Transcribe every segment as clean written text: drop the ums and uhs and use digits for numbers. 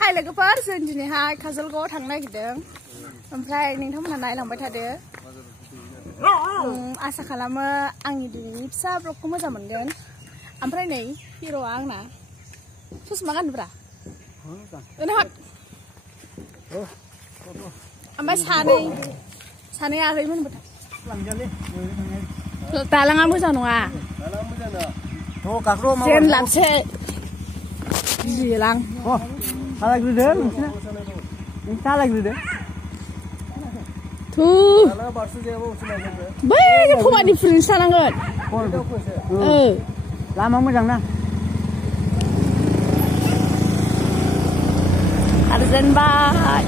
Hai लोगोफोर जों दिनैहाय काजलगावआव थांनो नागिरदों ओमफ्राय नोंथांमोना नायलांबाय थादो आसा खालामो आंनि दिनैनि फिसा ब्लगखौ मोजां मोनगोन ओमफ्राय नै हिर'आ आंना ससमा गानब्रा ओमफ्राय सानै आगैमोनबो दालाङा मोजां नङा जेन लाबसै Bilang. Oh, salah gede, salah gede. Tuh. Banyak kok di free sana nggak? Lama macam mana? Arzen bat.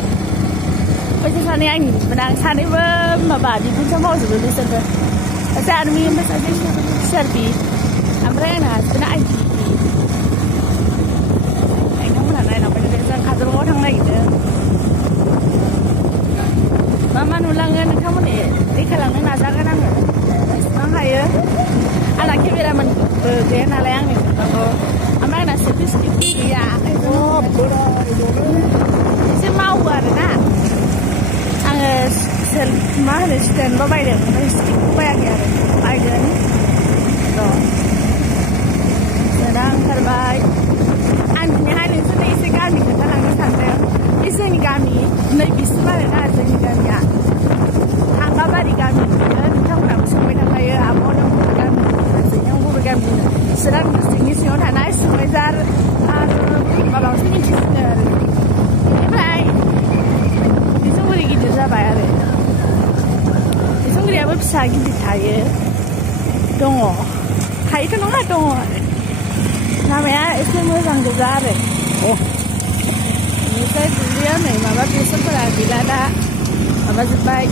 Macam sana yang ini, menang sana apa? Di pun sama juga di sana. Saya army macam ada serbi. Ambil nak, nak aja. Kaजलगावआव थांनो नागिरदों मा नुलाङो नोंथांमोननि देखायलांनो नाजागोन आङो बेसेबां हायो आंना केमेरामेनबो गैया नालाय आंनि फट'खौ ओमफ्राय आंना सेल्फि स्टिक गैया एसे मावो आरोना आङो मा होनो स्टेन्डल' बायदों ओमफ्राय स्टिकखौ बायाखै आरो बायगोन दा ओंखारबाय आं दिनैहाय नोंसोरनो एसे गामि खोन्थालांनो सानदों बे जोंनि गामि नै बिसिम आरोना जोंनि गामिया हांगाबारि गामि बियो नोंथांमोनाबो सोंबाय थाखायो आब'नो बबे गामि जोंनियाव बबे गामि चिरां डिस्ट्रिक्टनि सिङाव थानाय सुबायजार आरो माबाखौसो मिथिसिनो आरो बेनिफ्राय बिसुंगुरि गिदिर जाबाय आरो बिसुंगुरियाबो फिसा गिदिर थायो दङ थायोथ' नङा दङ आरो लामाया एसे मोजां गोजा आरो बेनिफ्राय दुब्लियाव नै माबा बेसरफोरा गैला दा माबाजोब्बाय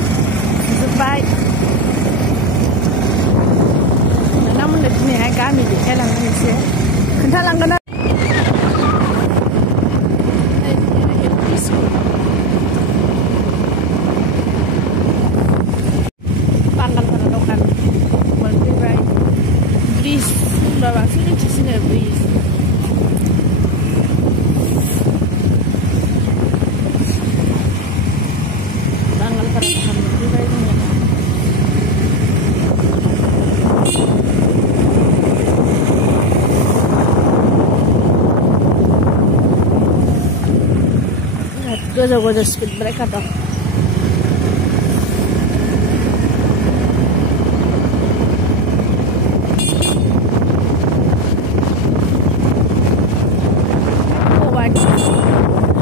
नोंथांमोननो दिनैहाय गामि देखायलांगोन एसे खोन्थालांगोन बांगालफोरा दखान मोनफैबाय ब्रिज होनबा बांसिन मिथिसिनो ब्रिज गोजौ स्पिड ब्रेकार दं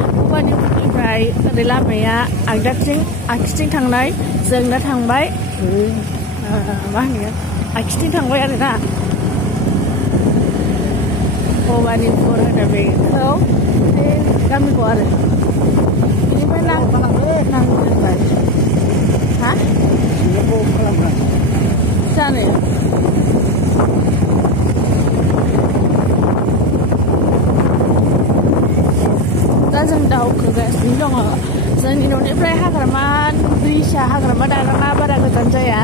भबानिपुरनिफ्राय ओरै लामाया आगसिथिं थांनाय जों दा थांबाय मा होनो आगसिथिं थांबाय आरोना भबानिपुर होनो बेखौ बे गामिखौ आरो नांगौबाय हा जानो दा जों दावखोगासिनो दङ जोंनि न'निफ्राय हाग्रामा दैसा हाग्रामा दालाङा बारा गोजान जाया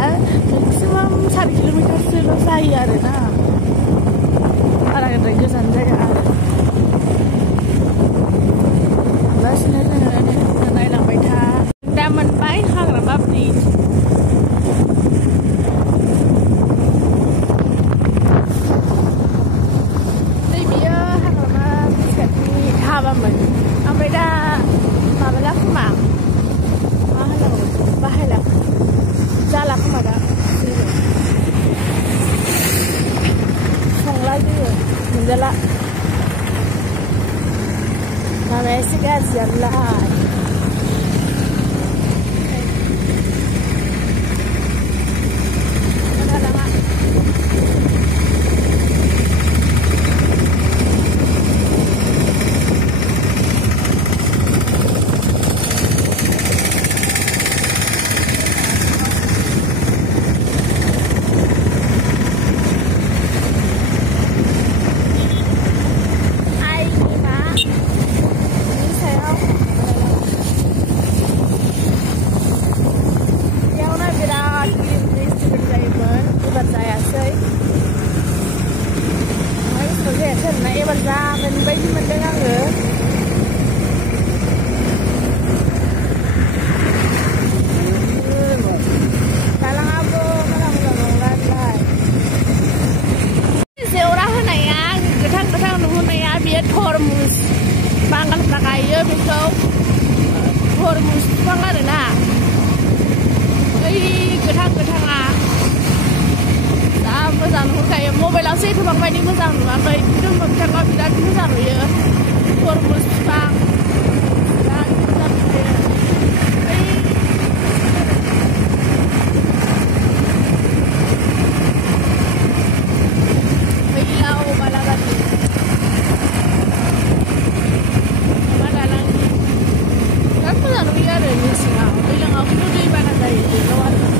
मेक्सिमाम 4 किल'मिटारसोल' जायो आरोना बारा गोजान जाया आरो थांगासिनो जोङो नायलांबाय था दा मोनबाय हाग्रामा ब्रिज नै बियो हाग्रामा ब्रिज खाथिनि हाबामोन ओमफ्राय दा माबाला खोमा मा होनांगौ बाहायला जाला खोमा दा संला जेबो मोनजाला लामाया एसे गाज्रियानोलाय Ini saya तरमुज बिफां आरोना ओइ गोथां-गोथाङा जा मोजां नुहुरखायो मबाइलावसो एथबां बायदि मोजां नुवाखै खिन्थु मोगथाङाव बिराद मोजां नुयो तरमुज बिफां बिराद मोजां नुयो बैयाव बालाबारि माबा दालांनि बिराद मोजां नुयो आरो मेसेङाव दैज्लाङाव खिन्थु दैबाना जायो बेयाव आरो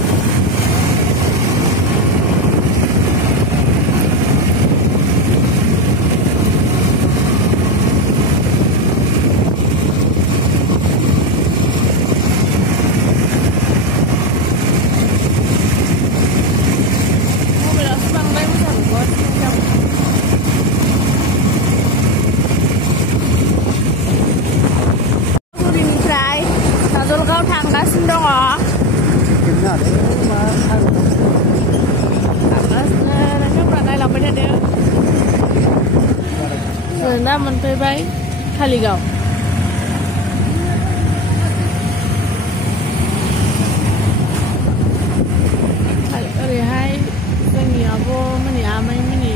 थांगासिनो दङ नोंथांफ्रा नायलांबाय थादो जों दा मोनफैबाय कालिगाव ओरैहाय जोंनि आब'मोननि आमाइमोननि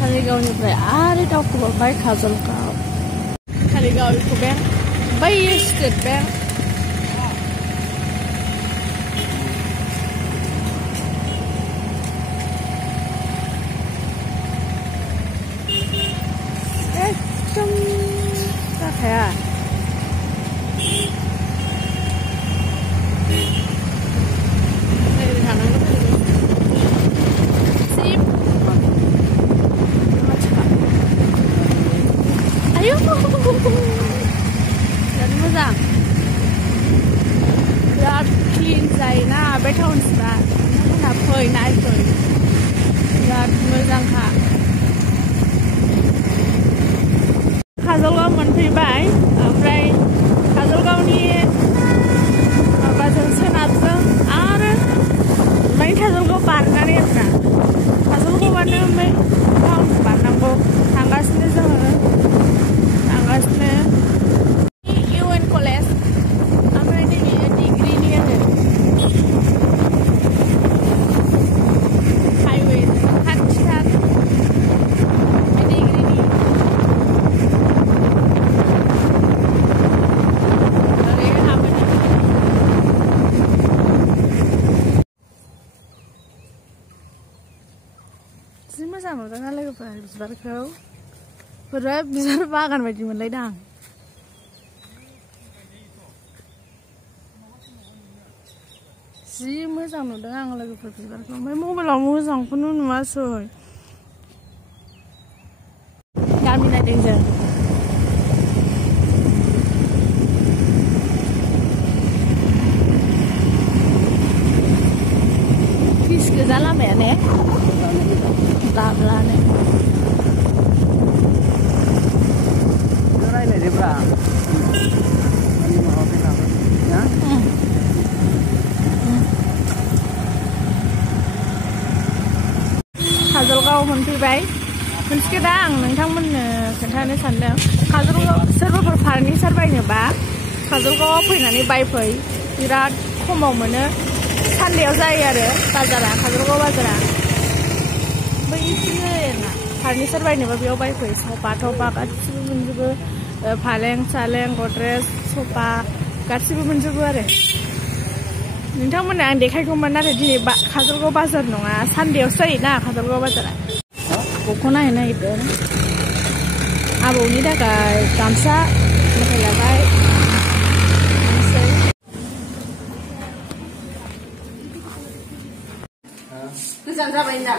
कालिगावनिफ्राय आरो दावखोबावबाय काजलगाव कालिगाव इउक' बेंक बै स्टेट बेंक एकदम जाखाया बिराद मोजां बिराद क्लिन जायोना बे टाउनसिपा नोंथांमोनहा फै नायफै बिराद मोजांखा काजलगाव मोनफैबाय ओमफ्राय काजलगावनि माबाजों सोनाबजों आरो माने काजलगाव बारनानै आरोना काजलगावआनो ओमफ्राय टाउन बारनांगौ थांगासिनो जोङो UN कलेज ओमफ्राय नैबे डिग्रीनि आरो हाइवे खाथिथार बे डिग्रीनि ओरै हाबोनो जि मोजां नुदोंना लोगोफोर बिबारखौ बोरैबा बिबार बागान बायदि मोनलायदों आं जि मोजां नुदों आं लोगोफोर बिबारखौ ओमफ्राय मबाइलाव मोजांखौनो नुवासै गामि नायदों जों फिस गोजा लामाया ने लाब्लानो काजलगाव मोनफैबाय मोनसिगोन दा आं नोंथांमोननो खोन्थानो सानदों काजलगाव सोरबाफोर फार्निचार बायनोबा काजलगावआव फैनानै बायफै बिराद खमाव मोनो सानदेआव जायो आरो बाजारा काजलगाव बाजारा ओमफ्राय बिदिनो आरोना फार्निचार बायनोबा बेयाव बायफै सफा थफा गासिबो मोनजोबो फालें सालें गद्रेज सफा गासिबो मोनजोबो आरो नोंथांमोननो आं देखायगौमोन नाथाय दिनै काजलगाव बाजार नङा सानदेआवसो जायोना काजलगाव बाजारा बेखौ नायनो नागिरदों आबौनि थाखाय गामसा मेथाइ लाबाय गोजान जाबाय ना